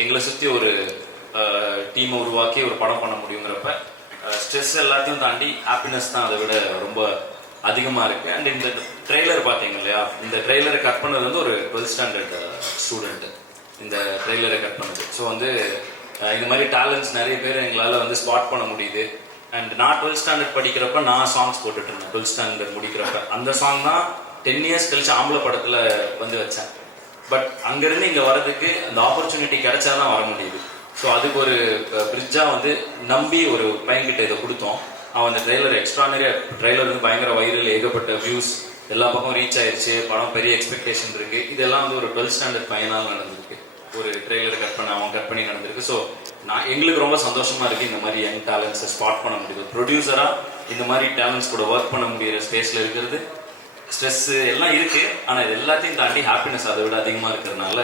எங்களை சுற்றி ஒரு டீமை உருவாக்கி ஒரு படம் பண்ண முடியுங்கிறப்ப ஸ்ட்ரெஸ் எல்லாத்தையும் தாண்டி ஹாப்பினஸ் தான் அதை விட ரொம்ப அதிகமாக இருக்குது. அண்ட் இந்த ட்ரெய்லர் பார்த்தீங்க இல்லையா, இந்த ட்ரெய்லரை கட் பண்ணது வந்து ஒரு 12th ஸ்டாண்டர்ட் ஸ்டூடெண்ட்டு இந்த ட்ரெய்லரை கட் பண்ணது. ஸோ வந்து இந்த மாதிரி டேலண்ட்ஸ் நிறைய பேர் எங்களால் வந்து ஸ்பாட் பண்ண முடியுது. அண்ட் நான் 12th ஸ்டாண்டர்ட் படிக்கிறப்ப நான் சாங்ஸ் போட்டுட்டு இருந்தேன். 12th ஸ்டாண்டர்ட் முடிக்கிறப்ப அந்த சாங் தான் 10 years கழிச்சு ஆம்பளை படத்தில் வந்து வச்சேன். பட் அங்கேருந்து இங்கே வர்றதுக்கு அந்த ஆப்பர்ச்சுனிட்டி கிடைச்சாதான் வர முடியுது. ஸோ அதுக்கு ஒரு பிரிட்ஜாக வந்து நம்பி ஒரு பையன்கிட்ட இதை கொடுத்தோம். அவன் அந்த ட்ரெய்லர் எக்ஸ்ட்ரானரியாக ட்ரெய்லர் வந்து பயங்கர வைரல், ஏகப்பட்ட வியூஸ், எல்லா பக்கம் ரீச் ஆயிடுச்சு. படம் பெரிய எக்ஸ்பெக்டேஷன் இருக்குது. இதெல்லாம் வந்து ஒரு 12th ஸ்டாண்டர்ட் பையனால் நடந்திருக்கு. ஒரு ட்ரெய்லர் அவன் கட் பண்ணி நடந்திருக்கு. ஸோ எங்களுக்கு ரொம்ப சந்தோஷமாக இருக்குது இந்த மாதிரி யங் டேலண்ட்ஸை ஸ்பாட் பண்ண முடியுது. ப்ரொடியூசராக இந்த மாதிரி டேலண்ட்ஸ் கூட ஒர்க் பண்ண முடியிற ஸ்பேஸில் இருக்கிறது. ஸ்ட்ரெஸ்ஸு எல்லாம் இருக்குது, ஆனால் இது எல்லாத்தையும் தாண்டி ஹாப்பினஸ் அதை விட அதிகமாக இருக்கிறதுனால